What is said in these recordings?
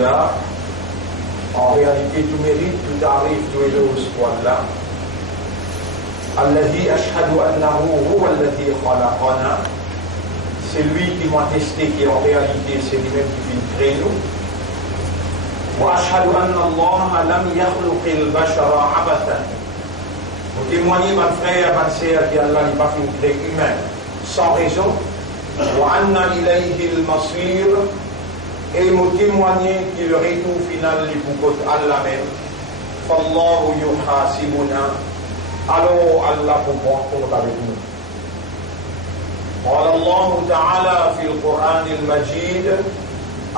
là, en réalité, tout mérite, tout arrive, tout est là au squat-là. Alladhi ashhadu annahu huwa alladhi khalaqana. C'est lui qui m'a testé, qui en réalité, c'est lui-même qui vient créer nous. Wa ashhadu anna Allah lam yakhluqil bashara abathan. Vous témoignez, mon frère, ma sœur, qu'Allah n'est pas fait créer humain sans raison. Wa anna ilayhi al-masir. Et vous témoignez que le retour final est pour Allah même. Fallahu yuhasibuna. Alors Allah pour prendre compte avec nous. قال الله تعالى في القرآن المجيد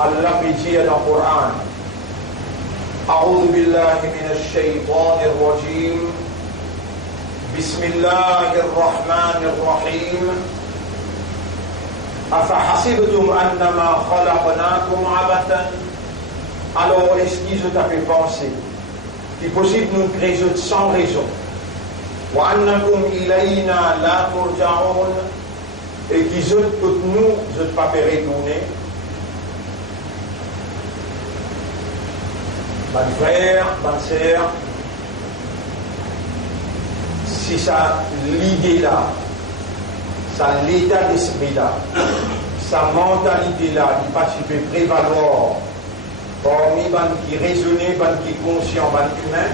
الله بيجي القرآن أعوذ بالله من الشيطان الرجيم بسم الله الرحمن الرحيم أفحسبتم أنما خلقناكم عبثا. Alors est-ce qu'ils ont fait penser qu'il est possible de nous créer sans raison وأنكم إلينا لا ترجعون et qu'ils ont toutes nous ne pas faire retourner. Mon frère, ma sœur, si ça l'idée là, ça l'état d'esprit là, sa mentalité là, il pas peut prévaloir parmi les qui raisonnent, les qui conscients, les humains.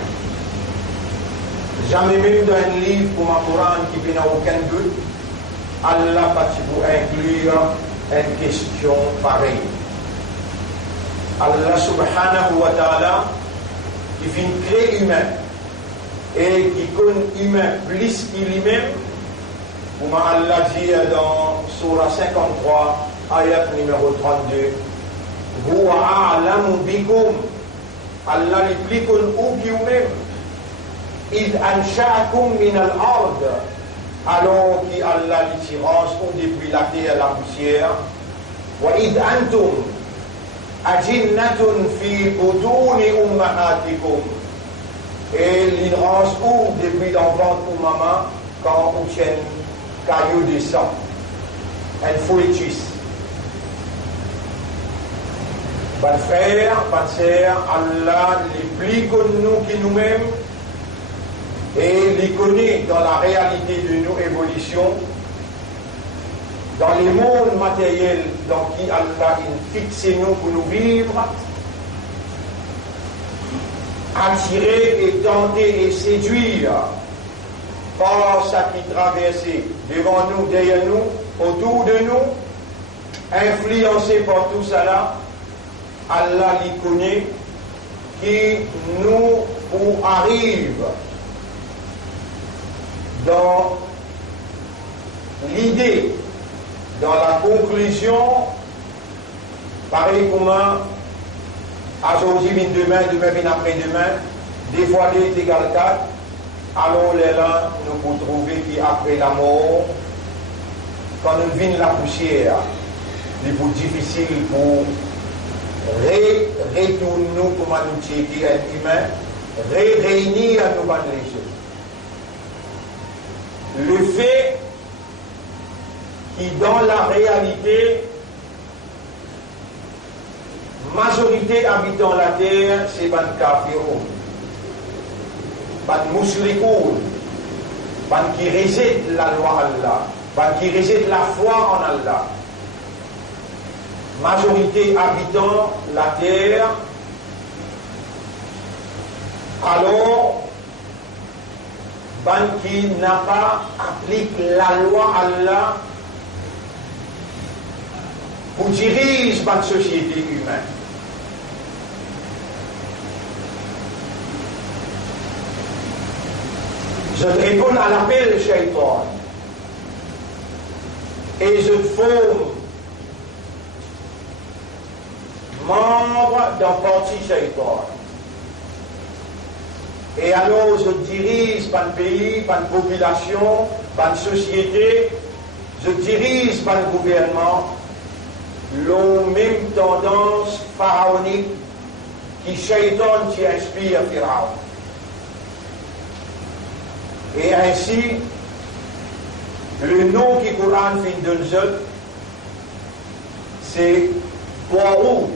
Jamais même dans un livre comme un Coran qui n'a aucun but, Allah pas pour inclure une question pareille. Allah subhanahu wa ta'ala qui fait créer humain et qui connaît humain plus qu'il lui-même, comme Allah dit dans Surah 53, ayat numéro 32, Huwa a'lamu bikum, Allah lui plus connu que vous-même. إذ أنشأكم من الأرض, alors qu'Allah l'attirance depuis la terre et la poussière. وإذ أنتم أجنة في بطون أمهاتكم, et l'ignorance ouvre depuis l'enfant ou maman quand on tient caillou de sang, un fouettus. Bon frère, bonne sœur, Allah les plus connu que nous-mêmes. Et les connaît dans la réalité de nos évolutions, dans les mondes matériels dans qui Allah fixe nous pour nous vivre, attirer et tenter et séduire par ça qui traverse devant nous, derrière nous, autour de nous, influencé par tout cela, Allah les connaît, qui nous arrive dans l'idée, dans la conclusion, pareil comme aujourd'hui, demain, après-demain, des fois 2 égale 4, alors là, nous pouvons trouver qu'après la mort, quand nous vîmes la poussière, il est plus difficile pour retourner nous comme nous qui est humain, réunir à nous les choses. Le fait qui dans la réalité, majorité habitant la terre, c'est ban kafiroun, ban mushrikoun, ban qui rejette la loi Allah, ban qui rejette la foi en Allah. Majorité habitant la terre, alors ban qui n'a pas appliqué la loi Allah pour diriger ban société humaine. Je réponds à l'appel de Shaitan et je forme membre d'un parti Shaitan. Et alors je dirige par le pays, par la population, par la société, je dirige par le gouvernement, la même tendance pharaonique qui Shaitan qui inspire Pharaon. Et ainsi, le nom qui Coran fait de nous, c'est Taout.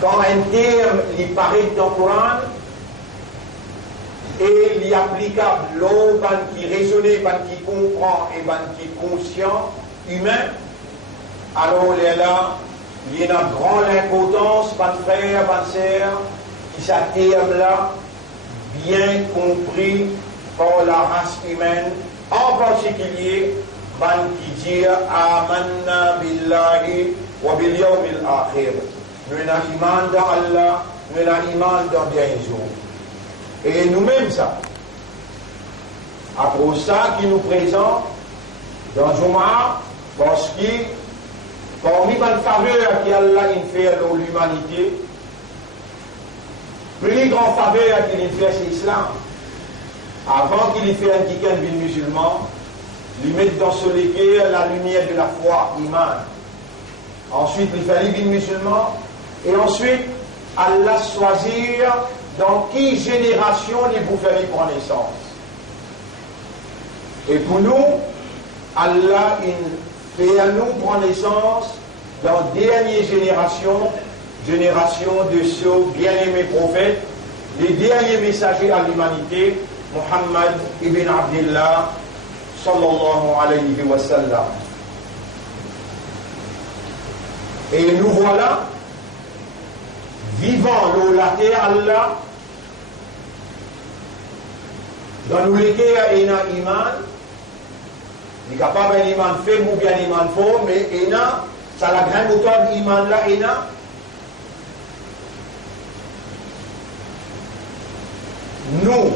quand un terme lui paraît dans le Coran, et il est applicable l'eau qui raisonne, qui comprend et qui est conscient, humain, alors là, il y a une grande importance, pas de frère, pas de sœur, qui ce terme-là, bien compris par la race humaine, en particulier, qui dit Amanna billahi wa bil yawmil akhir. Nous avons iman dans Allah, nous avons iman dans le dernier jour. Et nous-mêmes, ça. Après ça, qui nous présente dans Juma, parce que parmi les faveurs qu'Allah fait à l'humanité, plus grande faveur qu'il fait, c'est l'islam. Avant qu'il fait un quelqu'un de musulman, il met dans ce légué la lumière de la foi, iman. Ensuite, il fait les musulmans, et ensuite, Allah choisir dans quelle génération il vous fait prendre naissance. Et pour nous, Allah il fait à nous prendre naissance dans la dernière génération de ce bien-aimé prophète, les derniers messagers à l'humanité, Muhammad ibn Abdullah, sallallahu alayhi wa sallam. Et nous voilà, vivant l'eau la terre Allah, dans nous lesquels il y a un iman, il est capable d'un iman faible ou bien un iman fort, mais il y a, ça la grande hauteur de l'iman là, il y a. Nous,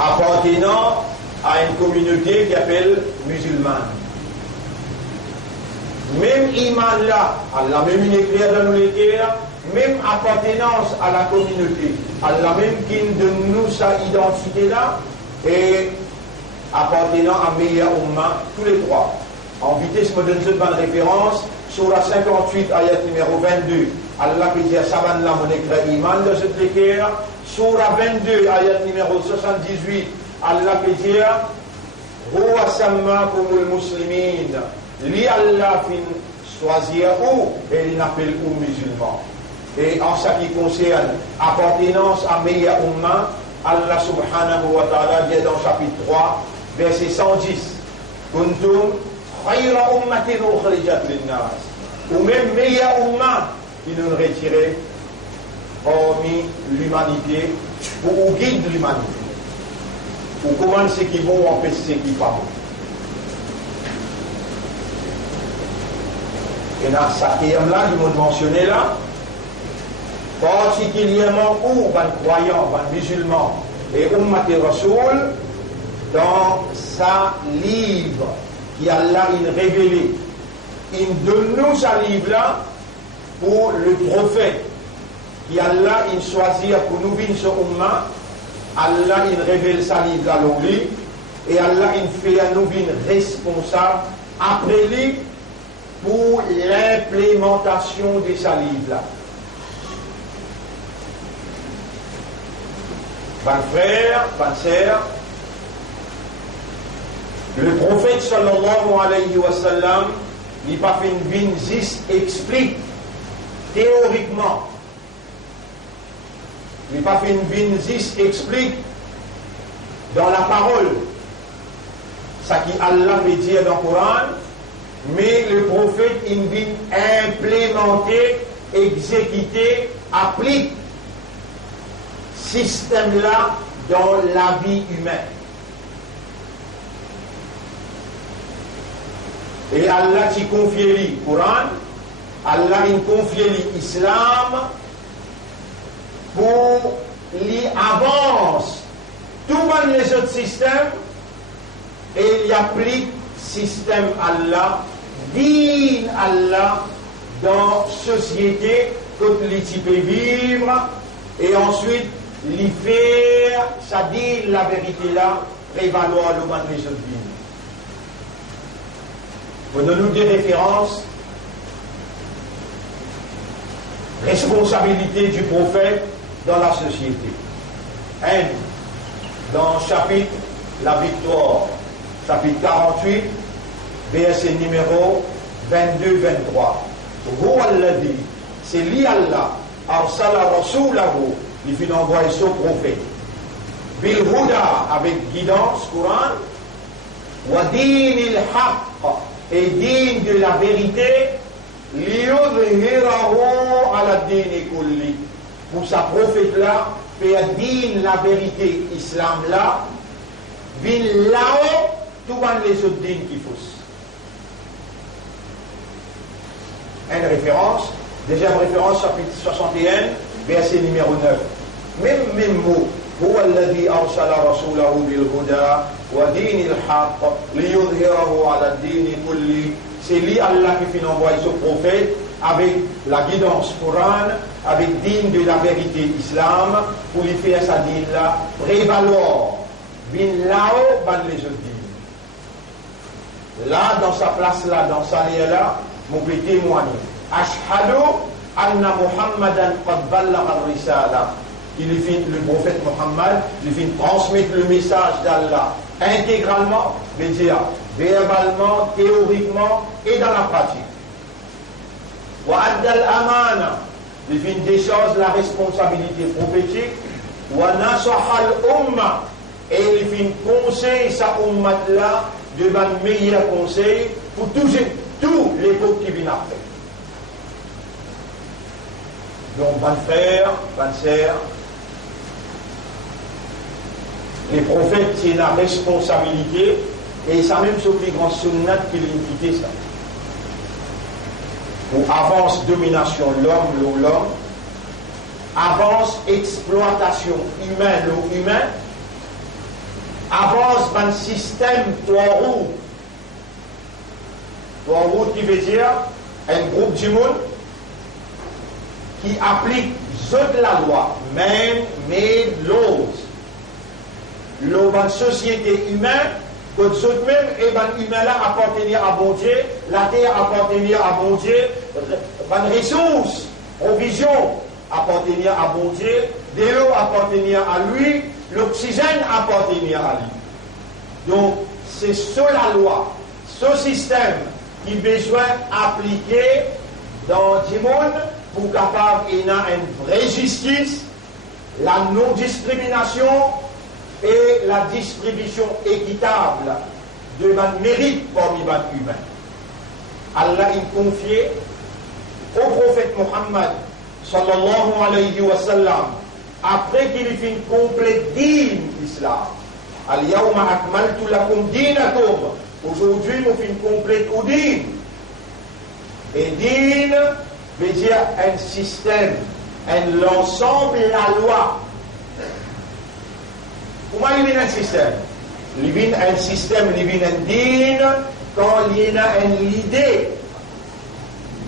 appartenant à une communauté qui s'appelle musulmane. Même iman là, Allah même une écrire dans nous l'écrire, même appartenance à la communauté, Allah même qui donne nous sa identité là, et appartenant à meilleur umma, tous les trois. En vitesse, je me donne une bonne référence, sur la 58, ayat numéro 22. Allah qui dit à Saban là, mon écrit iman de cette écrire. Sur la 22, ayat numéro 78, Allah qui dit Huwa sammakumul muslimin. Li Allah fin choisir où et il appelle aux musulmans. Et en ce qui concerne appartenance à meilleur umma, Allah subhanahu wa ta'ala dit dans chapitre 3, verset 110, Kuntum khayra ummatin ukhrijat linnas. Ou même meilleur umma qui nous retirait hormis l'humanité pour guide l'humanité. Pour comment c'est qui vont empêcher ce qui pas bon. Et dans ce terme-là, ils m'ont mentionné là, particulièrement où, les croyants, les musulmans et Ummat Rasoul, dans sa livre qui Allah a révélé. Il donne nous sa livre-là pour le prophète qui Allah a choisi pour nous venir sur Umma. Allah il révèle sa livre à l'oubli et Allah il fait à nous venir responsable après lui pour l'implémentation de sa livre-là. Ban frère, ban sœur, le prophète sallallahu alayhi wa sallam, il n'a pas fait une binzis explique théoriquement. Il n'a pas fait une binzis explique dans la parole. Ça qui Allah veut dire dans le Coran, mais le prophète il vient implémenter, exécuter, applique système-là dans la vie humaine. Et Allah t'y confie le Coran, Allah il confie l'islam pour l'y avance tout les autres systèmes et il applique système Allah, din Allah dans société que l'y peut vivre et ensuite l'y faire, ça dit la vérité là, prévaloir le monde des autres vies. Donnons-nous des références. Responsabilité du prophète dans la société. 1. Dans le chapitre La Victoire, chapitre 48, verset numéro 22-23. C'est lui Allah, arsala rasulahu, il fit envoyer son prophète. Bil huda, avec guidance, Coran, wa dinil haqq, et digne de la vérité, liyudhhirahu ala dini kulli. Pour sa prophète là, faire digne la vérité islam là, bin lao, tout les autres dignes qui faussent. Une référence, deuxième référence, chapitre 61, verset numéro 9. Même mot. هو الذي أرسل رسوله بالهدى ودين الحق ليظهره على الدين كله. C'est lui Allah qui fait envoyer son prophète avec la guidance Coran, avec digne de la vérité islam, pour lui faire sa dîne là prévaloir. Bin lao, ban les autres dînes. Là, dans sa place là, dans sa lieu là, vous pouvez témoigner. Ashhadu anna Muhammadan qad ballagha ar-risala. Il fait le prophète Mohammed, il fait transmettre le message d'Allah intégralement, mais dire verbalement, théoriquement et dans la pratique. Wa addal amana, il fait des choses la responsabilité prophétique. Wa nasahal umma, et il fait conseil sa ummat là devant le meilleur conseil pour tous les peuples qui viennent après. Donc, bonne frère, bonne sœur, les prophètes, c'est la responsabilité, et ça même sur les grands sunnats qui l'ont ça. Pour avance domination l'homme, avance exploitation humaine l'humain, avance dans le système trois roues qui veut dire un groupe du monde qui applique la loi, man-made laws. La société humaine, que ce même humain là appartenait à bon Dieu, la terre appartenait à bon Dieu, les ressources, provisions appartenaient à bon Dieu, de l'eau appartenait à lui, l'oxygène appartenait à lui. Donc, c'est sur la loi, ce système qui besoin d'appliquer dans le monde pour capable d'y avoir une vraie justice, la non-discrimination, et la distribution équitable de notre mérite parmi les humains. Allah a confié au prophète Mohammed sallallahu alayhi wa sallam, après qu'il ait fait une complète dîne l'islam. Al-yawma akmaltu lakum dinakum. Aujourd'hui, nous fait une complète dîne. Et dîne veut dire un système, l'ensemble, la loi. Comment il y a un système? Il y a un système, il y a un dîne, quand il y a une idée.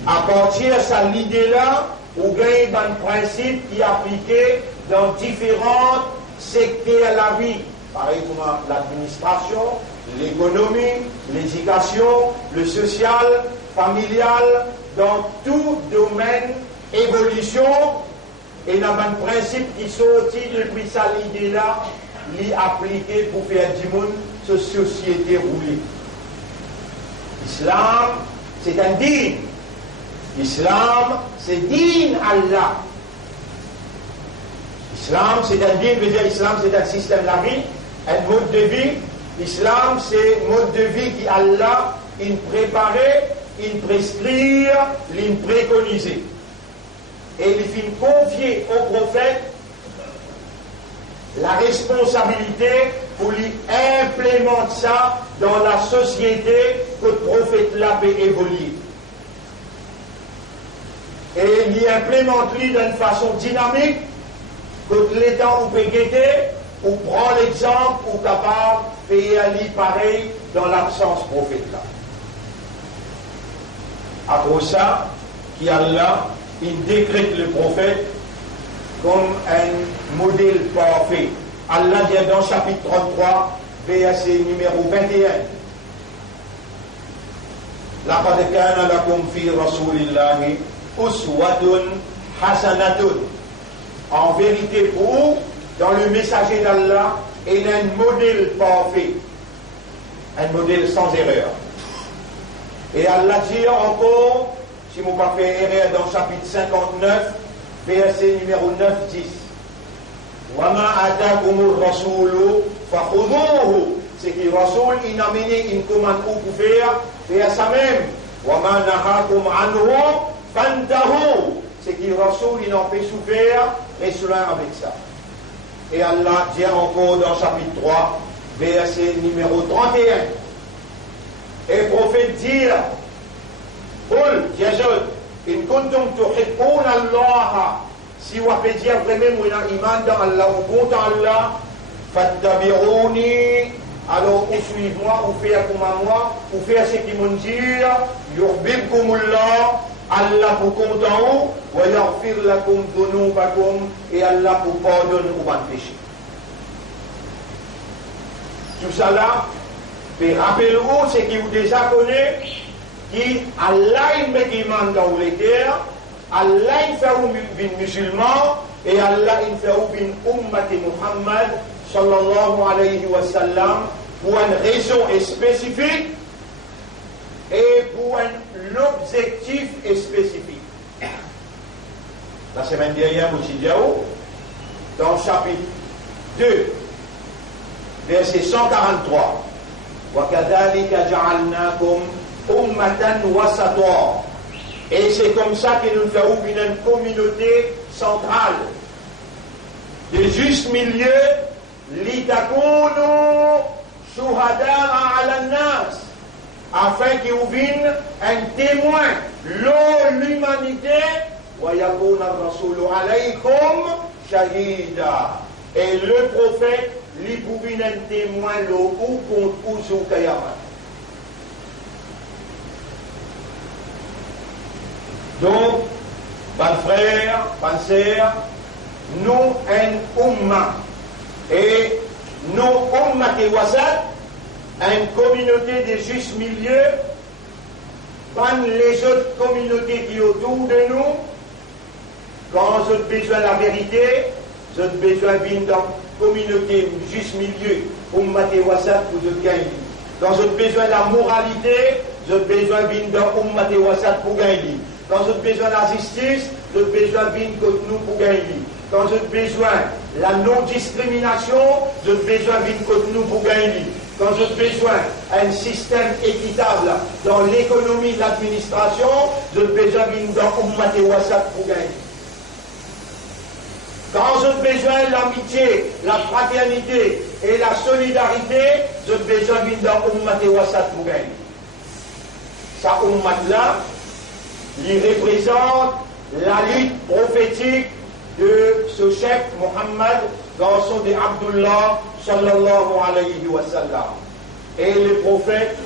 À partir de cette idée-là, on gagne un principe qui est appliqué dans différents secteurs de la vie. Pareil comme l'administration, l'économie, l'éducation, le social, familial, dans tout domaine, évolution, et il y a un principe qui sortit depuis cette idée-là, l'y appliquer pour faire du monde cette société roulée. Islam, c'est un dîne. Islam, c'est dîne Allah. Islam, c'est un dîne, veut dire Islam, c'est un système de la vie, un mode de vie. Islam, c'est un mode de vie qui Allah, il préparait, il prescrire, il préconisait. Et il fit confier au prophète la responsabilité pour lui implémenter ça dans la société que le prophète là peut évoluer. Et il y implémente lui d'une façon dynamique que l'État ou peut guetter, ou prend l'exemple, ou capable de faire aller pareil dans l'absence prophète là. Après ça, qui Allah, il décrète le prophète comme un modèle parfait. Allah dit dans chapitre 33, verset numéro 21. لَقَدْ كَانَ لَكُمْ فِي رَسُولِ اللَّهِ أُسْوَةٌ حَسَنَةٌ. En vérité, pour vous, dans le messager d'Allah, il y a un modèle parfait, un modèle sans erreur. Et Allah dit encore, si vous pas fait erreur dans le chapitre 59, verset numéro 9-10. وَمَا أَتَاكُمُ الرَّسُولُ فَخُذُوهُ. C'est que le Rasoul, il a amené une commande pour faire ça même. وَمَا نَهَاكُمْ عَنْهُ فَانْتَهُوا. C'est que le Rasoul, il en fait souffrir, reste loin avec ça. Et Allah dit encore dans le chapitre 3, verset numéro 31. Et le prophète dit, قل يجد إن كنتم تحبون الله si vous pouvez dire vraiment vous avez iman dans Allah ou contre Allah fattabi'uni alors ou suivez-moi ou faites comme moi ou faites ce qu'ils m'ont dit yuhbibkumullah Allah pour content wa yaghfir lakum dhunubakum et Allah pour pardonner vos péchés. Tout ça là mais rappelez-vous ce que vous déjà connaissez qui Allah il met iman dans les cœurs, Allah il fait un musulman et Allah il fait un ummati Muhammad sallallahu alayhi wa sallam pour une raison spécifique et pour un objectif spécifique. La semaine dernière, nous disons dans le chapitre 2, verset 143, وَكَذَلِكَ جَعَلْنَاكُمْ ummatan wasata. Et c'est comme ça que nous faisons une communauté centrale de juste milieu litakunu shuhada'a ala nas afin qu'il vienne un témoin l'humanité wa yakuna ar-rasulu alaykum shahida et le prophète lui pouvait un témoin ou contre ou sur Kayamat. Donc, bonnes frères, bonnes sœurs, nous, un umma, et nous, umma et wasat, une communauté de juste milieu, comme les autres communautés qui sont autour de nous, quand vous avez besoin de la vérité, vous avez besoin d'une communauté juste milieu, umma et wasat, vous avez gagné. Quand vous avez besoin de la moralité, vous avez besoin d'une umma et wasat pour gagner. Quand vous avez besoin de la justice, vous avez besoin d'une côté nous pour gagner. Quand vous avez besoin de la non-discrimination, vous avez besoin d'une côté nous pour gagner. Quand vous avez besoin d'un système équitable dans l'économie de l'administration, vous avez besoin d'une ummat et wasat pour gagner. Quand vous avez besoin de l'amitié, la fraternité et la solidarité, vous avez besoin d'une ummat et wasat pour gagner. Ça, ummat-là, il représente la lutte prophétique de ce chef Mohammed dans son de Abdullah sallallahu alayhi wa sallam. Et le prophète,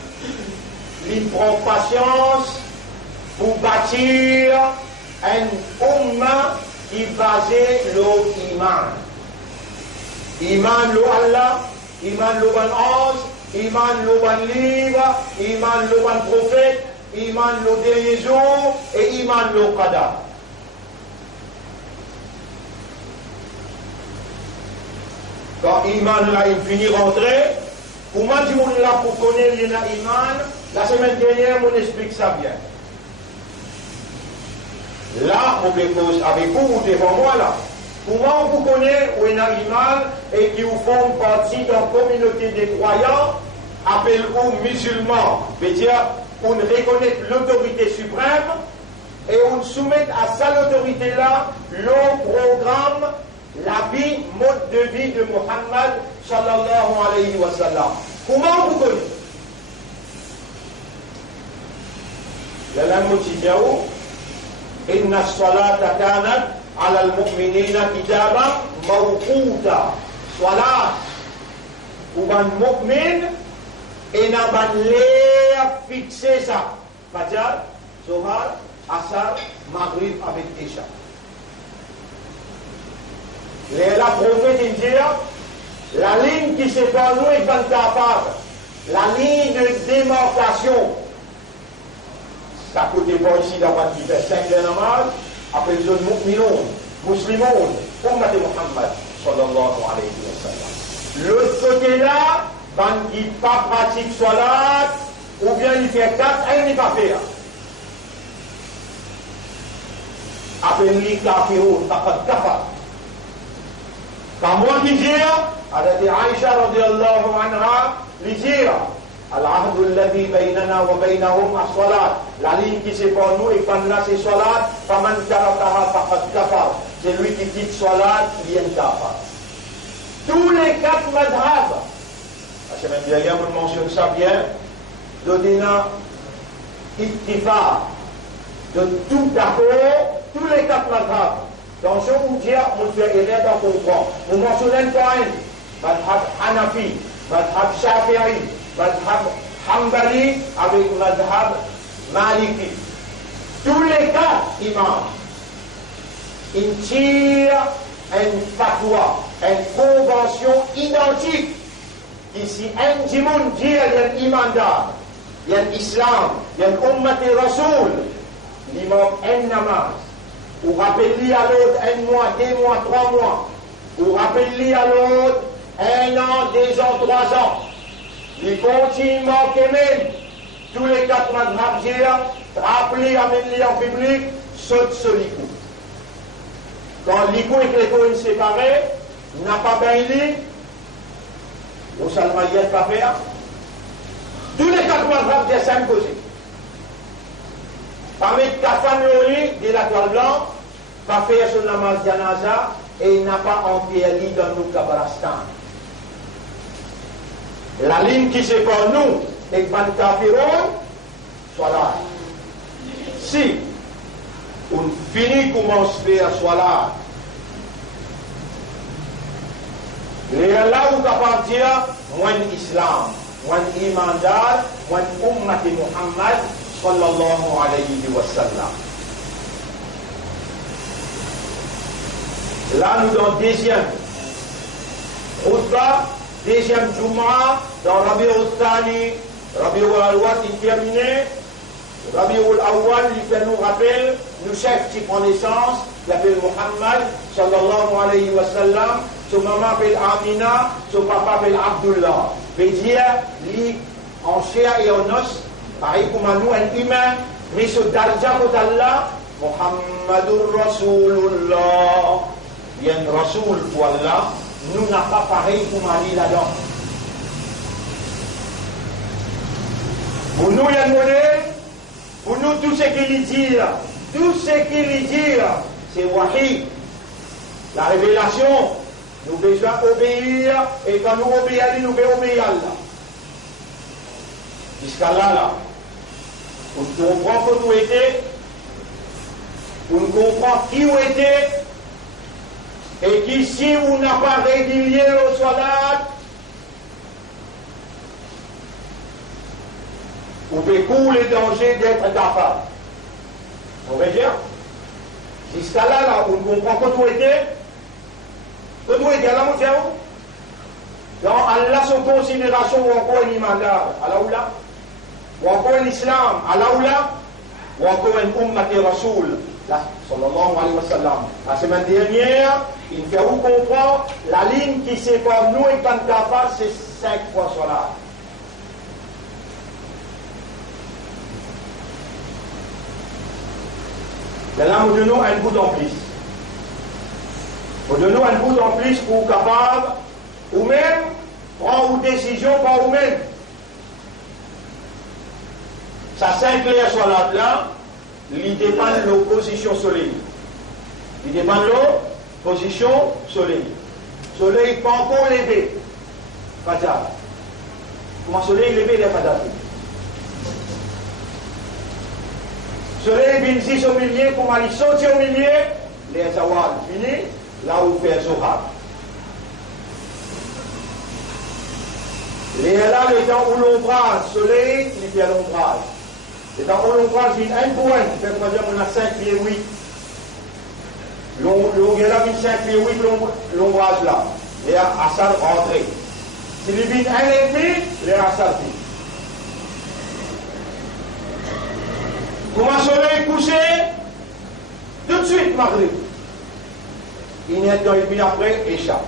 il prend patience pour bâtir un umma qui est basé sur l'iman. Iman lo Allah, iman lo ban ange, iman lo ban livre, iman lo ban prophète, iman le dernier jour et iman le qadar. Quand iman là il finit rentrer, pour moi du monde là pour connaître l'iman, la semaine dernière on explique ça bien. Là on dépose avec vous devant moi là. Pour moi on vous connaît où est l'iman et qui vous font partie d'une communauté des croyants, appelle-vous musulmans, veut dire on reconnaît l'autorité suprême et on soumet à cette autorité-là le programme, la vie, mode de vie de Muhammad sallallahu alayhi wa sallam. Comment vous connaissez? La langue motiviao, inna as-salata kanat ala al-mu'minina kitaban mawquta. Salat, ou ban mu'min, et n'a pas l'air fixé ça. Fajr, Zohar, Asar, Maghrib avec Isha. La prophète dit, la ligne qui sépare nous est dans ta part. La ligne de démarcation. Ça coûte pas ici d'avoir qui fait 5 de namaz, après les autres musulmans, ummat Muhammad sallallahu alayhi wa sallam. L'autre côté là, quand qui pas pratique salat, ou bien il fait 4, il n'est pas fait. Appelez-lui kafirun, faqad kafar. Quand moi qui dis, avec Aïcha radiallahu anha, lui dire, Al-ahdu alladhi baynana wa baynahum as-salat. La ligne qui sépare nous et Fanna c'est salat, faman tarakaha faqad kafar. C'est lui qui quitte salat, il est kafar. Tous les 4 madhab, c'est même derrière, on mentionne ça bien, de dina ittifa, de tout d'accord, tous les 4 madhab. Dans ce où dire, on fait erreur dans le comprend. On mentionne pas un, madhab Hanafi, madhab Shafi'i, madhab Hanbali avec madhab Maliki. Tous les 4 imams, ils tirent une fatwa, une convention identique. Ici, un djimoun dit, il y a un imandar, il y a un islam, il y a un ummati rasoul, l'imam un namaz. Ou rappelle-lui à l'autre 1 mois, 2 mois, 3 mois. Ou rappelle-lui à l'autre 1 an, 2 ans, 3 ans. Il continue à même. Tous les 4 mois de Mabjir, rappelez, amène-lui en public, saute ce licou. Quand l'icou et l'écho sont séparés, il n'a pas bien dit, au salmaïet pas faire. Tous les 4 mois de Mabjir, c'est impossible. Pas mettre kafan au lit de la toile blanche, pas faire son namaz janaza et il n'a pas empiré dans nos kabarastan. La ligne qui sépare nous et Ban Kafiron, soit là. Si on finit commence à faire soit là, là où tu vas dire, moi l'islam, moi l'imandar, moi l'ummati Muhammad, sallallahu alayhi wa sallam. Là, nous dans deuxième khutbah, deuxième Jum'a, dans Rabi'ul Thani, Rabi'ul Awwal, il terminé. Rabi'ul Awwal, il fait nous rappel, nous chef qui prend naissance, il appelle Muhammad, sallallahu alayhi wa sallam, son maman appelle Amina, son papa appelle Abdullah. Veut dire, lui, en chair et en os, pareil comme nous, un humain, mais ce darja d'Allah, Muhammadur Rasulullah, il y a un Rasoul pour Allah, nous n'a pas pareil comme Ali là-dedans. Pour nous, il y a un modèle, pour nous, tout ce qu'il dit, c'est wahi, la révélation. Nous devons obéir, et quand nous obéissons, nous devons obéir à Allah. Jusqu'à là, on comprend que nous étions, on comprend qui nous était, et qu'ici, on n'a pas régulier au salat, on peut courir les dangers d'être capable. On veut dire, jusqu'à là, on comprend que nous étions, Allah m'a dans Allah son considération ou encore un imandar, Allah ou encore l'islam, Allah ou encore un ummati rasoul, sallallahu alayhi wa sallam. La semaine dernière, il fait vous comprendre la ligne qui sépare nous et quand Kafar, c'est 5 fois cela. Mais là, nous donnons un bout en plus. Nous donnons un bout en plus pour capable, ou même, prendre une décision par vous-même. Ça s'inclure sur là, il dépend de l'opposition soleil. Il dépend de l'opposition soleil. Soleil pas encore levé. Pas ça. Comment soleil levé, il n'est pas d'accord. Soleil vient ici au milieu, comment il saute au milieu, les zawal fini, là où fait Zohar. Et là, le temps où l'ombrage, soleil, il fait l'ombrage. Le temps où l'ombrage vient un point, fait par exemple, on a 5 pieds 8. L'ombrage là vient 5 pieds 8, l'ombrage là. Et à ça rentrer. S'il vient un ennemi, il est à ça vient. Comment le soleil couché, tout de suite, Maghrib. Il est dans le but après, échappe.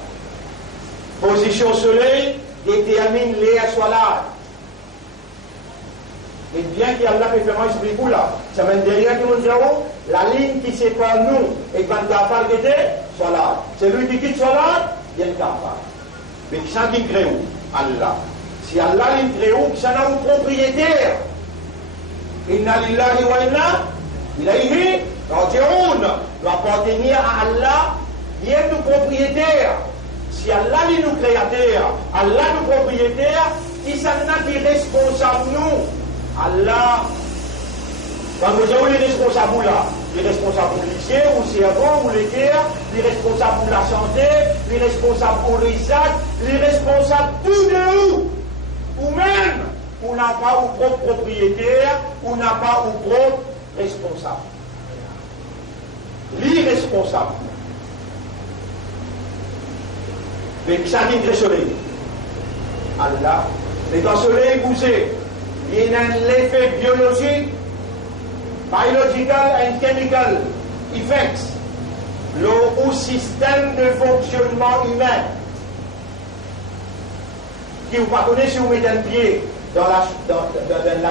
Position soleil détermine les soirs. Et bien qu'il y a là qui fait un esprit pour là. Ça mène derrière qui nous dit la ligne qui sépare nous et qui va nous faire quitter, soit là. Celui qui quitte soit là, il y a une cafard. Mais qui s'en qui crée où? Allah. Si Allah il crée où, qui s'en a un propriétaire. Inna lillahi wa inna ilayhi raji'un. Doit appartenir à Allah, il est nous propriétaire. Si Allah est nous créateur, Allah nous propriétaire, qui s'en a qui responsable nous? Allah, quand vous avez les responsables là, les responsables pour lycée, ou cerveau, ou les terres, les responsables pour la santé, les responsables pour les actes, les responsables tout de où? Ou même, on n'a pas au propre propriétaire, on n'a pas au propre responsable. L'irresponsable. Mais ça dit que le soleil. Allah, et dans le soleil, vous savez, il y a un effet biologique, biological and chemical effects, le système de fonctionnement humain. Qui vous pas connaissez si vous mettez un pied dans la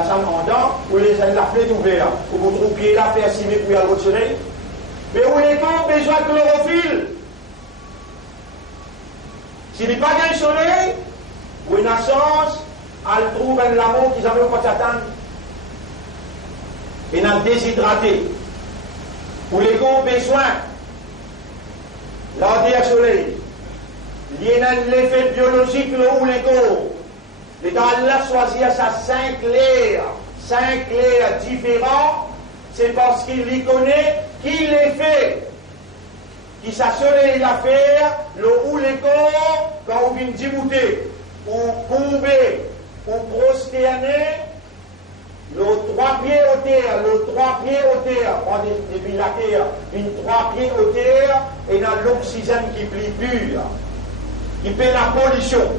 salle en dents, vous laissez la fenêtre ouverte, vous vous trouvez là, faire cimer pour y aller au soleil. Mais où les corps ont besoin de chlorophylle. S'il n'y a pas de soleil, ou une naissance, elle trouve un l'amour qu'ils n'avaient pas s'attendre. Et n'a déshydraté. Où les corps ont besoin l'ordre du soleil. Il y a un effet biologique là où les corps. Et quand Allah choisit ça 5 layers différents, c'est parce qu'il y connaît qui les fait. Qui s'assure l'affaire, le ou les corps, quand on vient débouter, ou courber, ou prosterner, le 3 pieds au terre, depuis la terre, une 3 pieds au terre, et dans l'oxygène qui est plus pur, qui fait la pollution.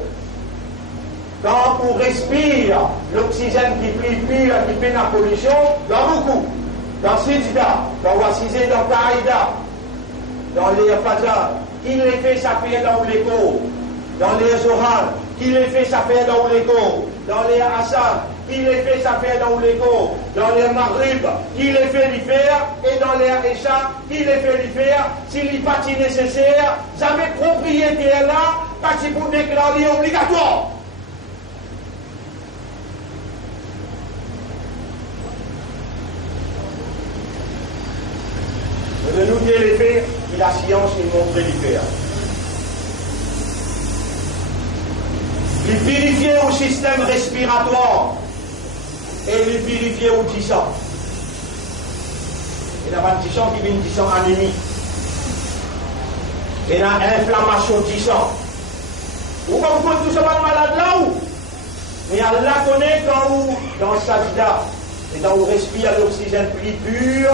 Quand on respire l'oxygène qui est plus pur, qui fait la pollution, dans beaucoup, dans Sidida, dans Wassizé, dans Kaïda, dans les Fajr, qui les fait ça fait dans l'écho, dans les Zohar, qui les fait ça fait dans l'écho, dans les Assad, qui les fait ça fait dans l'écho, dans les Maghrib, qui les fait l'y faire, et dans les Isha, qui les fait l'y faire, s'il n'est pas nécessaire, jamais propriétaire là, parce que pour déclarer obligatoire. De nous dire les faits, et la science nous montre les faits. Il purifier au système respiratoire et il purifier au tissant. Il y a un tissant qui vient un tissant anémie. Il y a une inflammation tissant. Vous comprenez tout ça pas malade là où? Mais Allah connaît quand vous, dans le sajda, et quand vous respirez l'oxygène plus pur,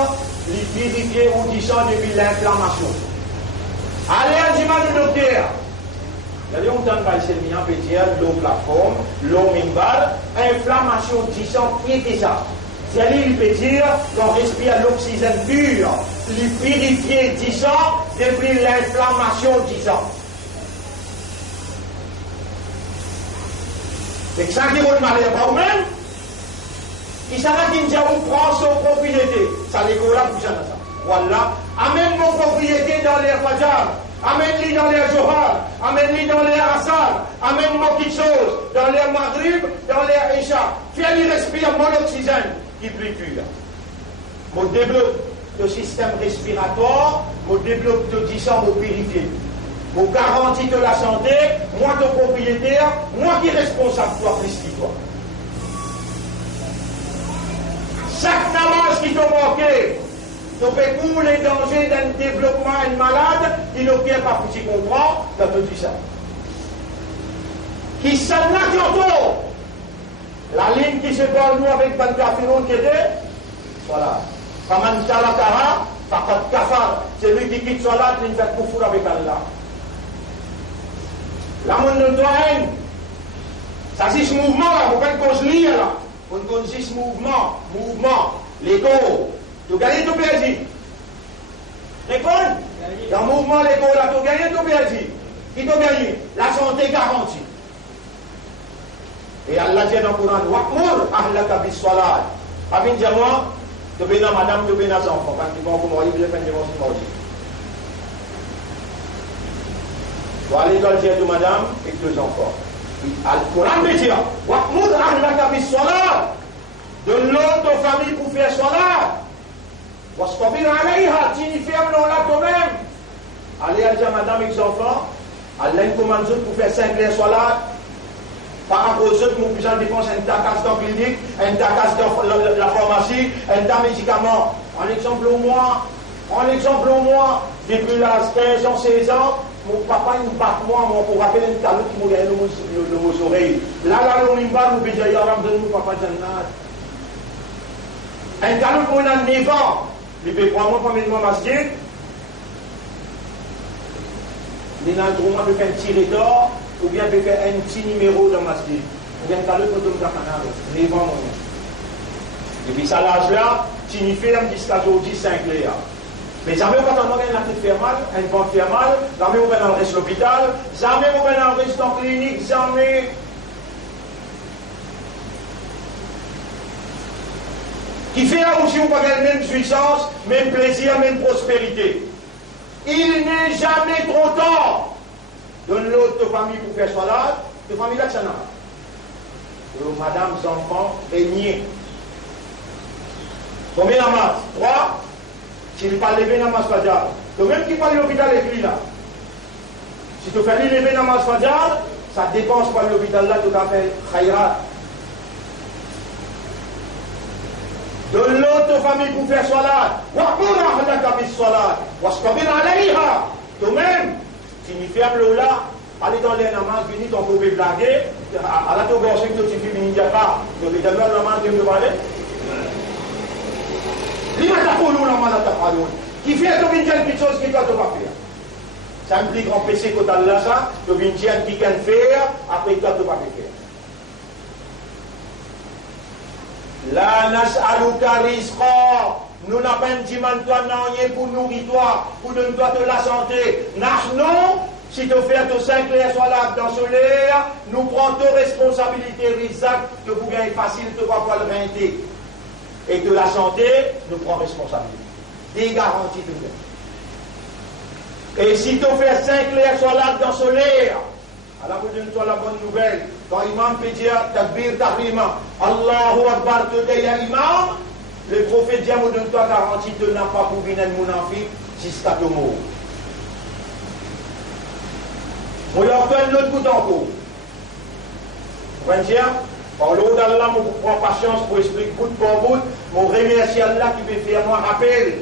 il purifier au tissant depuis l'inflammation. Allez, un dimanche du docteur. Il y a longtemps que c'est le mien, l'eau plateforme, l'eau mimbal, inflammation tissant, qui était ça? C'est-à-dire, il peut dire qu'on respire l'oxygène pur, il purifier tissant depuis l'inflammation tissant. C'est ça qui va demander à vous-même. Qui ça va dire on prend son propriété? Ça les là pour ça. Voilà. Amène mon propriété dans les Fajr. Amène-les dans les Zohar, amène-les dans les Assad, amène-moi quelque chose dans les Maghrib, dans les Isha. Fais-lui respirer mon oxygène qui est plus pur. Je développe le système respiratoire, je développe le tissant, je purifie. Je garantis de la santé, moi ton propriétaire, moi qui est responsable, toi plus que toi. Chaque namage qui t'a manqué, tu fais pour les dangers d'un développement et malade, il ne vient pas pour s'y comprendre, tu as tout dit ça. Qui s'en a qui entoure la ligne qui se parle nous avec Ben Kafiroun qui était, voilà. Faman talakara, fakat kafar, c'est lui qui quitte Salat, il fait kufur avec Allah. La monde de toi, ça c'est ce mouvement là, vous faites qu'on se lie là. On connaît ce mouvement, l'ego. Tu gagnes tout perdu. Répondez. Dans le mouvement, l'ego là, tu gagnes tout perdu. Qui t'a gagné? La santé garantie. Et Allah dit dans le Coran, wa'mur ahlaka bis salat. Abin dit moi, tu veux madame, tu veux les enfants, parce qu'ils vont mourir, ils vont mourir. Tu vas à l'école, tu as madame et 2 enfants. Le Coran me dit, wa'mur ahlaka bis salat. Donne-leur ta famille pour faire salat. Wastabir alayha, tu fermes là toi-même. Allez à dire madame et les enfants, Allah commande pour faire 5 heures salat. Par rapport aux autres, nous puissions dépenser un tacasse dans la clinique, un tacasse dans la pharmacie, un tas de médicaments. En exemple au moins, depuis l'âge 15 ans, 16 ans, mon papa il me bat moi pour rappeler un talon qui m'a gagné nos oreilles. Là, on me bat, nous disons, il y a un papa Jannat. Un talon pour un 9 ans, il peut prendre moi pour ma masjid. Il y a un droit de faire un tiré d'or. Ou bien peut faire un petit numéro dans ma masjid. Ou bien quand le photo de la canard, les vents. Et puis ça l'âge-là, signifie jusqu'à aujourd'hui 5 léa. Mais jamais quand on a la tête fait mal, un ventre fait mal, jamais on va dans le reste de l'hôpital, jamais on va dans le reste de la clinique, jamais. Qui fait là aussi on va gagner même puissance, même plaisir, même prospérité. Il n'est jamais trop tard. Donne l'autre famille pour faire salat, de famille là, ça n'a pas. Madame, enfants, baignés. Combien de masse 3. S'il parle lever dans masse fadjar. Donc même qui parle de l'hôpital écrit là. Si tu fais lever dans masse fadjar, ça dépense pas l'hôpital là, tu as fait khayrat. Donne l'autre famille pour faire salat. Wa'mur ahlaka bis salat. Wastabir alayha. Toi-même. Si nous fermons là, allez dans les namaz, venez ton pouvez blaguer, à la tour que tu fais venir dire pas, tu veux dire le namaz de me parler. Qui fait ton une quelque chose qui doit te pas faire. C'est un plus grand péché que tu as là, ça, tu viens dire qui can faire, après tu dois te pas faire. La nas'aluka rizqa. Nous n'avons pas dit toi non pour nourrir toi, pour donner toi de la santé. Non, si tu fais ton 5 heures soit là dans ce l'air, nous prenons tes responsabilités, Rizak, que vous gagnez facile, tu vas pas le renter. Et de la santé, nous prenons responsabilité. Des garanties de gain. Et si tu fais 5 heures soit là dans ce l'air, alors vous donne-toi la bonne nouvelle. Quand l'imam peut dire, Takbir Tahrima, Allahu Akbar, te dit à l'imam, le prophète dit, moi donne-toi garantie de n'a pas pour venir mon enfant jusqu'à ton mot. Moi, il y a un autre bout encore. Vous voyez bien? Par l'eau d'Allah, je prends patience pour expliquer bout pour bout. Je remercie Allah qui peut faire moi rappel.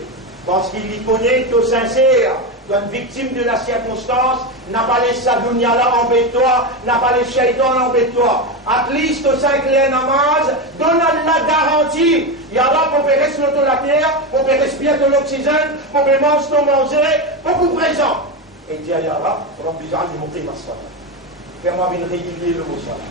Parce qu'il y connaît, tout sincère. Tu es une victime de la circonstance. N'a pas laissé sa dunya là, embête-toi. N'a pas laissé shaitan, embête-toi. At least, au 5 les namaz, donne Allah garantie. Il y a là pour rester sur la terre, pour respirer de l'oxygène, pour manger, beaucoup présent. Et il dit à Allah, pour l'embizar, il montre ma salat. Fais-moi bien régulier le mot salat.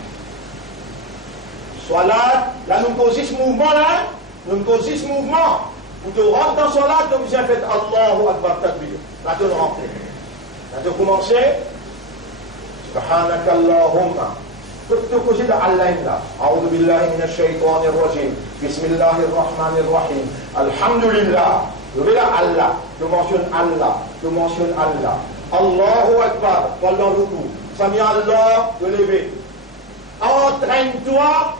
Salat, là nous causons ce mouvement là, nous causons ce mouvement. Pour te rentrer dans salat, tu viens faire Allahu Akbar Takbir. Là tu rentres. Là tu commences. Subhanaka Allahumma. Tu causes de Allah là. A'udhu billahi minash shaitanir rajim. Bismillahir rahmanir rahim. Alhamdulillah. Tu veux Allah. Tu mentionnes Allah. Tu mentionnes Allah. Allahu Akbar. Pendant le coup. Sami Allah. Te lever. Entraîne-toi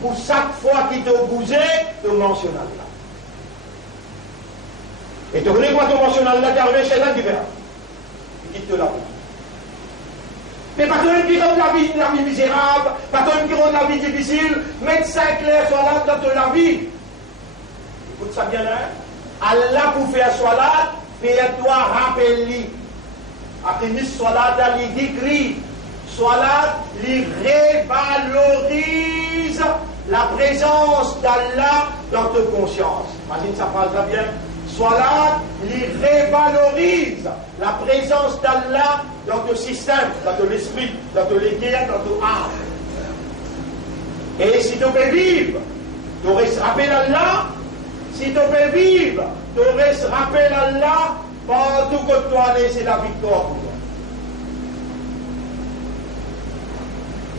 pour chaque fois qu'il te bougeait, tu mentionnes Allah. Et tu connais quoi tu mentionnes Allah, car le shaitan qui verra. Il quitte la vie. Mais pas toi qui rend la vie misérable, pas toi qui rend la vie difficile, mettre 5 clairs sur la dans la vie. Écoute ça bien là. Allah pour faire salat, fais-toi rappeler. Après mis salat dans les décrits. Salat lui révalorise la présence d'Allah dans ta conscience. Imagine ça phrase là bien. Salat lui révalorise la présence d'Allah dans ton système, dans ton esprit, dans ton guerres, dans ton âme. Et si tu peux vivre, tu aurais rappelé Allah. Si tu peux vivre, tu aurais rappelé Allah. Partout que toi, c'est la victoire pour toi.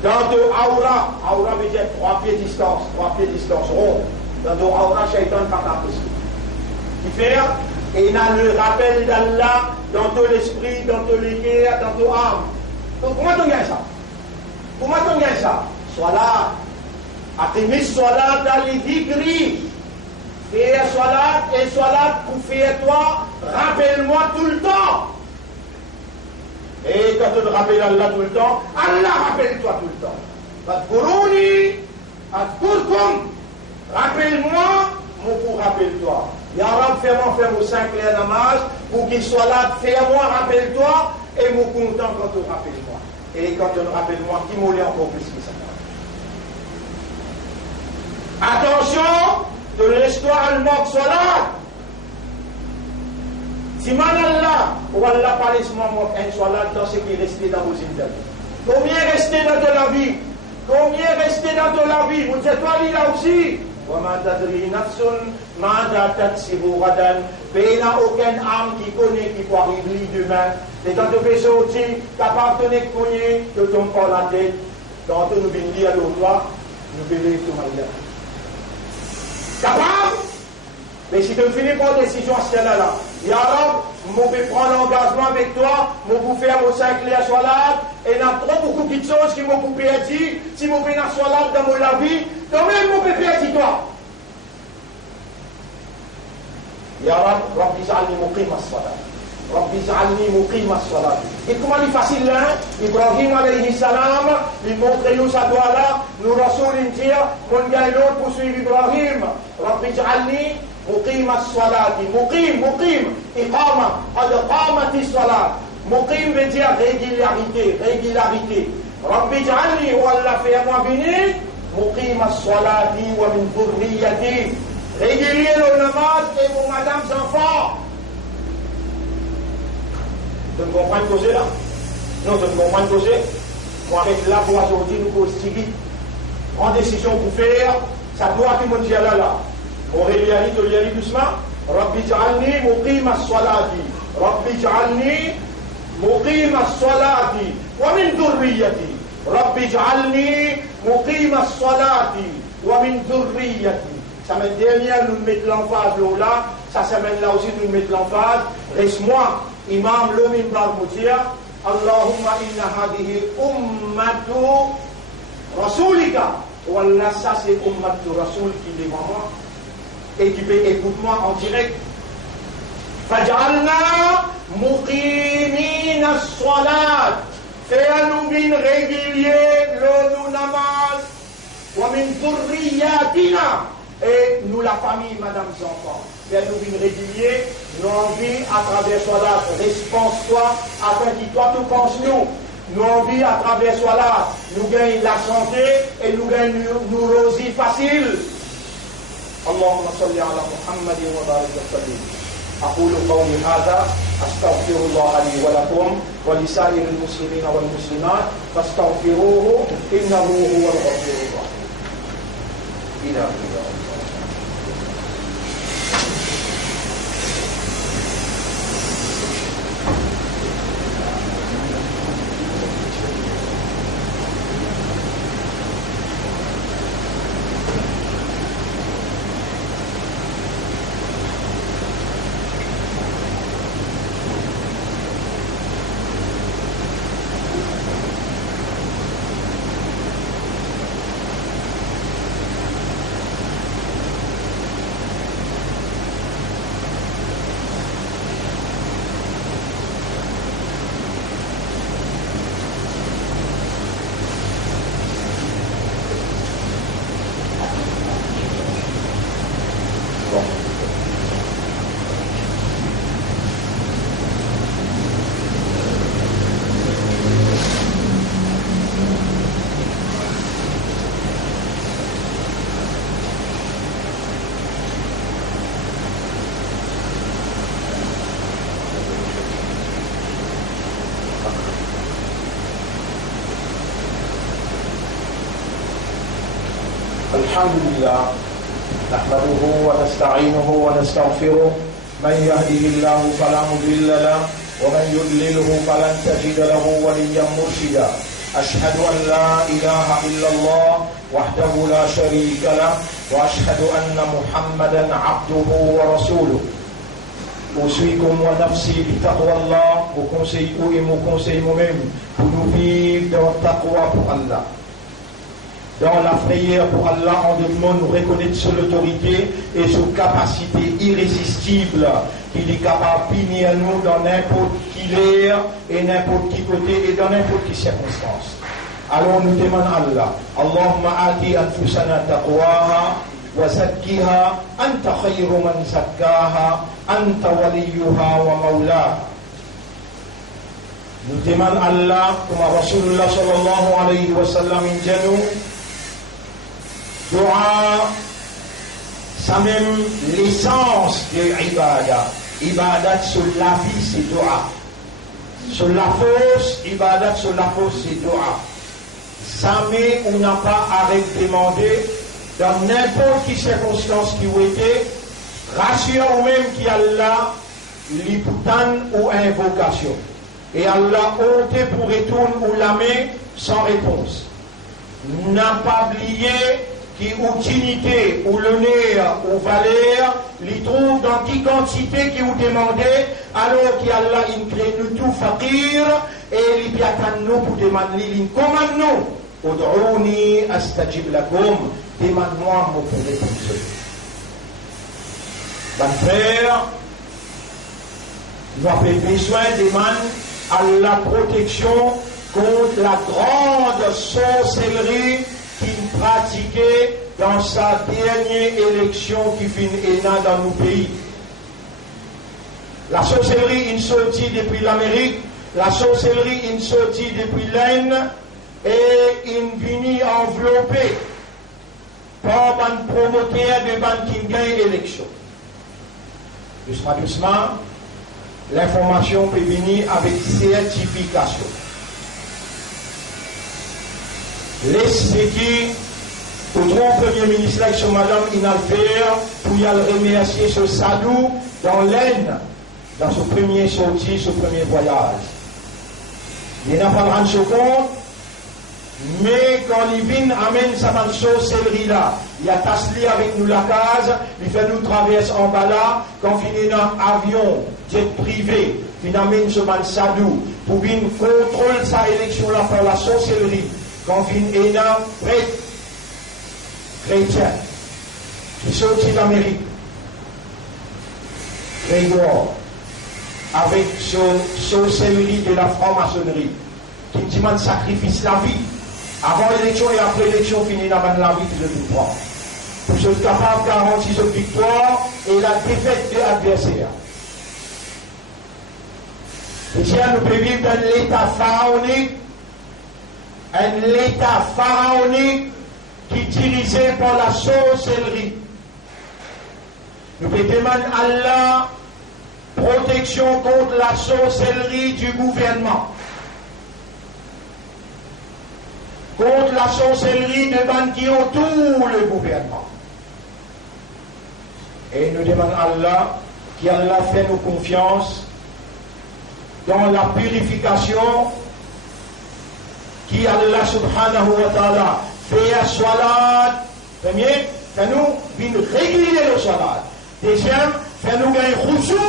Dans ton aura veut dire 3 pieds de distance rond. Dans ton aura, Shaitan pas ta possible. Qui fait, et il a le rappel d'Allah dans ton esprit, dans ton cœur, dans ton âme. Donc, comment tu gagnes ça? Comment tu gagnes ça? Salat. Atimis salat al-dhikri. Fais salat et salat pour faire toi, rappelle-moi tout le temps. Et quand tu te rappelles Allah tout le temps, Allah rappelle-toi tout le temps. Fadhkuruni, adhkurkum. Rappelle-moi, mon pour rappelle-toi. Ya Rab, fais-moi faire vos 5 clés namaz, pour qu'il soit là, fais-moi, rappelle-toi, et mon content quand tu rappelles-moi. Et quand tu me rappelles-moi, qui m'aulait encore plus que ça. Attention, de l'histoire al-Maq Salat. Si Allah, ou Allah parle un Salat dans ce qui est resté dans vos interviews. Combien est resté dans de la vie? Combien est resté dans de la vie? Vous êtes toi là aussi. وَمَا تَدْرِي نَفْسٌ مَاذَا تَكْسِبُ غَدًا. Mais il n'y a aucune âme qui connaît qui peut arriver demain. Et quand tu fais sortir, capable de te cogner, de tomber par la tête, quand tu nous viens dire à l'autre, nous verrons tout mal. Capable? Mais si tu finis par décision, c'est là. Ya Rab, je vais prendre l'engagement avec toi, je vais faire mon 5 clés à Salat, et il y a trop beaucoup de choses qui m'ont perdu. Si je vais dans Salat dans mon vie, donc même je vais perdre toi. Ya Rab, Rabbi Ja'alni muqim as-salat. Rabbi Ja'alni muqim as-salat. Et comment il est facile là? Ibrahim alayhi salam, il montre nous ça doit là, nous Rasoul il dit, qu'on gagne l'autre pour suivre Ibrahim. Rabbi Ja'alni muqim as-salat. Muqim, iqama, qad qamat as-salat. Muqim veut dire régularité. Rabbi Ja'alni, ou Allah fait moi venir, muqim as-salat wa min dhurriyyati. Régulier le namaz et pour madame enfants. Tu me comprends ce que c'est là? Non, tu me comprends ce que c'est? Moi, avec la voix aujourd'hui, nous cause si vite. En décision pour faire, ça doit qui me dire là. Aurélie, tu l'as dit doucement. Rabbi Ja'alni muqim as-salati. Rabbi Ja'alni muqim as-salati. Wa min dhurriyyati. Rabbi Ja'alni muqim as-salati. Wa min dhurriyyati. Ça mène derrière, nous mettons l'emphase là, ça s'amène là aussi, nous mettons l'emphase. Reste-moi, Imam Lomin Barmoutia, Allahumma inna hadihi ummatu rasulika. Wallah, ça c'est ummatu rasul qui est devant moi. Et qui peut écouter-moi en direct. Faj'alna muqimin as-salat. Fais-nous bin régulier le namaz. Wa min dhurriyatina. Et nous, la famille, madame et enfants, nous vîmes régulier, nous envie à travers Salat, réponse-toi, afin que toi tu penses nous envie à travers Salat, nous gagnons la santé et nous gagnons nous rosi facile. Allahumma salli ala Muhammadin wa barik wa sallim. أقول قولي هذا أستغفر الله لي ولكم ولسائر المسلمين والمسلمات فاستغفروه إنه هو الغفور الرحيم. إلى الحمد لله نحمده ونستعينه ونستغفره من يهده الله فلا مضل له ومن يضلله فلن تجد له وليا مرشدا أشهد أن لا إله إلا الله وحده لا شريك له وأشهد أن محمدا عبده ورسوله. أوصيكم ونفسي بتقوى الله. Vous conseille et mon conseil moi-même pour nous vivre dans le taqwa pour Allah. Dans la prière pour Allah, on demande de reconnaître son autorité et son capacité irrésistible qu'il est capable de punir à nous dans n'importe qui l'air et n'importe qui côté et dans n'importe qui circonstance. Alors nous demandons Allah, Allahumma ati anfusana taqwaha wa zakkiha anta khayru man zakkaha anta waliyuha wa mawlaha. Nous demandons Allah, comme Rasulullah sallallahu alayhi wa sallam injanu, Dua, c'est même l'essence de ibadah. Ibadat sur la vie, c'est dua. Sur la fausse, ibadat sur la fausse, c'est dua. Jamais on n'a pas à demander dans n'importe quelle circonstance qui vous était, rassure ou même qui Allah, l'ipoutan ou invocation. Et Allah ôté pour retourner ou la main sans réponse. N'a pas oublié qui utilité ou l'honneur ou valeur les trouve dans qui quantité qui vous demandez alors qu'Allah il crée nous tout fakir et il y a nous pour demander il commande nous ud'ouni astajib lakum demande-moi mon pour répondre. Mon frère nous avons besoin de demander à la protection contre la grande sorcellerie qu'il pratiquait dans sa dernière élection qui finit dans nos pays. La sorcellerie est sortie depuis l'Amérique, la sorcellerie est sortie depuis l'Inde et est venue envelopper par un promoteur de ban qui gagne l'élection. Doucement, l'information peut venir avec certification. L'expliquer au grand Premier ministre avec son madame Inalfer pour y aller remercier ce Sadou dans l'Aisne, dans son premier sortie, son premier voyage. Il n'a pas rendu compte, mais quand il vient amène sa sorcellerie là, il a tassé avec nous la case, il fait nous traverser en bas là, quand il finit dans l'avion, jet privé, il amène ce man Sadou pour venir contrôler sa élection là par la sorcellerie. Quand il est un prêtre chrétien qui sortit d'Amérique, Grégoire, avec son sorcellerie de la franc-maçonnerie, qui demande sacrifice la vie, avant l'élection et après l'élection, finit dans la vie de tout droit. Pour se capable de garantir cette victoire et la défaite de l'adversaire. Et si nous pouvons vivre dans l'état pharaonique, un état pharaonique qui est dirigé par la sorcellerie. Nous pouvons demander à Allah protection contre la sorcellerie du gouvernement. Contre la sorcellerie de gens qui entourent le gouvernement. Et nous demandons à Allah qu'Allah fait nous confiance dans la purification qui Allah subhanahu wa ta'ala fait à salat. Premier, fait-nous régulier le salat. Deuxième, fait-nous gagner roujour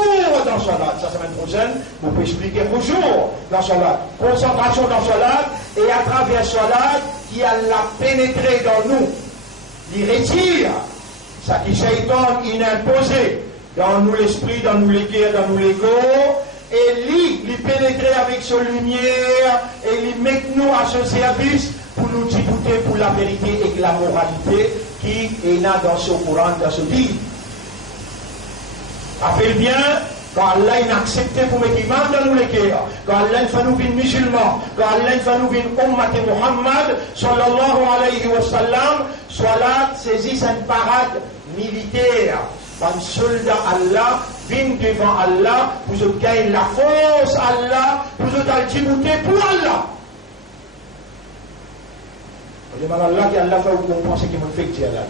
dans salat. Ça, semaine prochaine, vous pouvez expliquer roujour dans salat. Concentration dans salat et à travers salat qui Allah pénétré dans nous. Il retire ça qui Shaitan il imposé dans nous l'esprit, dans nous les cœurs, dans nous l'ego. Et lui pénétrer avec sa lumière et lui mettre nous à ce service pour nous disputer pour la vérité et la moralité qui est là dans ce Coran, dans ce livre. Rappelle bien, quand Allah a accepté pour mettre imam dans nous les cœurs, quand Allah fait nous venir musulmans, quand Allah fait nous venir ummat Muhammad, sallallahu alayhi wa sallam, salat saisit une parade militaire. Un soldat Allah vient devant Allah pour se gagner la force Allah, pour se disputer pour Allah. On demande à Allah qui Allah fait vous penser qu'il me fait que là.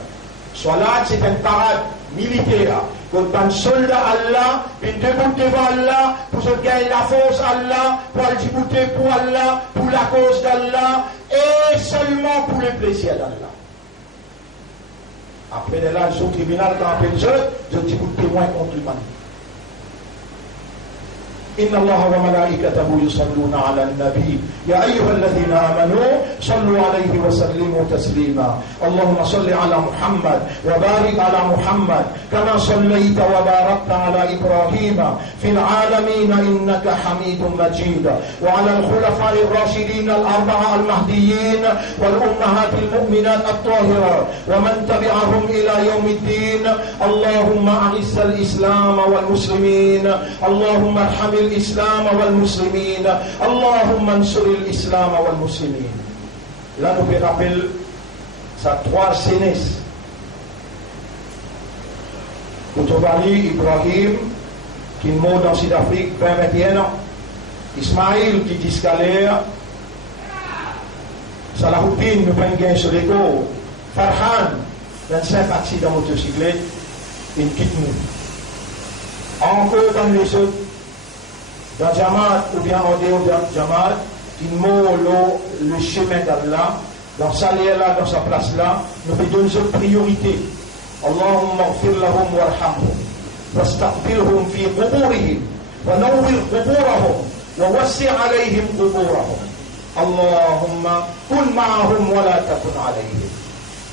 Salat, c'est une parade militaire. Quand un soldat Allah, une debout devant Allah, pour se gagner la force Allah, pour aller débouter pour Allah, pour la cause d'Allah, et seulement pour le plaisir d'Allah. Après là, au tribunal, quand on appelle je dis pour témoin contre l'humanité. إن الله وملائكته يصلون على النبي يا أيها الذين آمنوا صلوا عليه وسلموا تسليما اللهم صل على محمد وبارك على محمد كما صليت وباركت على إبراهيم في العالمين إنك حميد مجيد وعلى الخلفاء الراشدين الأربعة المهديين والأمهات المؤمنات الطاهرات ومن تبعهم إلى يوم الدين اللهم أعز الإسلام والمسلمين اللهم ارحم الإسلام والمسلمين اللهم انصر الإسلام والمسلمين. Là nous fait rappel sa trois sénesses. Koutobali, Ibrahim, qui est mort dans Sud-Afrique, 21 ans. Ismaïl, qui dit scalaire. Salahuddin, nous prenons gain sur l'écho. Farhan, 25 accidents motocyclette, une quitte nous. Encore dans les autres, dans Jamaat ou bien en dehors de Jamaat, qui mord le chemin d'Allah, dans sa là, dans sa place là, nous faisons une priorité. Allahumma ighfir lahum warhamhum, wastaqbilhum fi quburihim, wa nawwir quburahum, wa wassi' alayhim quburahum. Allahumma kun ma'ahum wa la takun alayhim.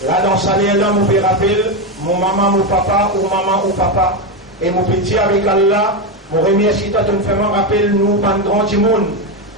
Là, dans sa là, nous faisons rappel, mon maman, mon papa, ou maman, ou papa, et mon petit avec Allah. Mon remercie toi de me faire rappel nous par grand monde.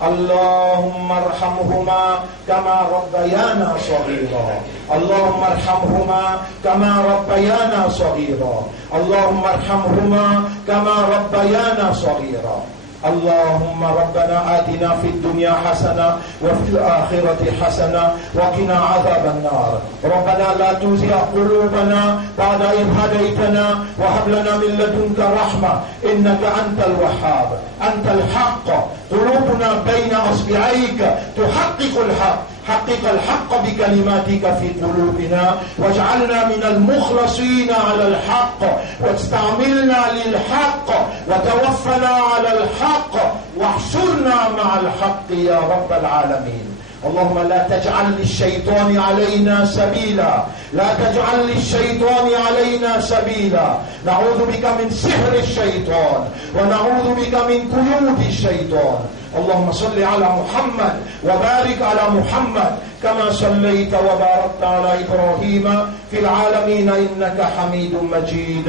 Allahumma arhamhuma kama rabbayana saghira. Allahumma arhamhuma kama rabbayana saghira. Allahumma arhamhuma kama rabbayana saghira. اللهم ربنا آتنا في الدنيا حسنة وفي الآخرة حسنة وقنا عذاب النار ربنا لا تزغ قلوبنا بعد إذ هديتنا وهب لنا من لدنك رحمة إنك أنت الوهاب أنت الحق قلوبنا بين أصبعيك تحقق الحق حقق الحق بكلماتك في قلوبنا واجعلنا من المخلصين على الحق واستعملنا للحق وتوفنا على الحق واحشرنا مع الحق يا رب العالمين. اللهم لا تجعل للشيطان علينا سبيلا لا تجعل للشيطان علينا سبيلا نعوذ بك من سحر الشيطان ونعوذ بك من قيود الشيطان. اللهم صل على محمد وبارك على محمد كما صليت وباركت على إبراهيم في العالمين إنك حميد مجيد.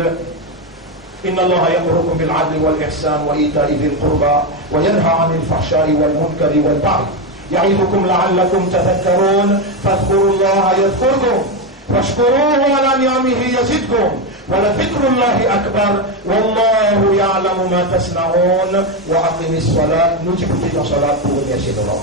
إن الله يأمركم بالعدل والإحسان وإيتاء ذي القربى وينهى عن الفحشاء والمنكر والبغي يعظكم لعلكم تذكرون فاذكروا الله يذكركم واشكروه على نعمه يزدكم ولذكر الله أكبر والله يعلم ما تصنعون. وأقم الصلاة. Nous t'écoutons dans la salat pour remercier Allah.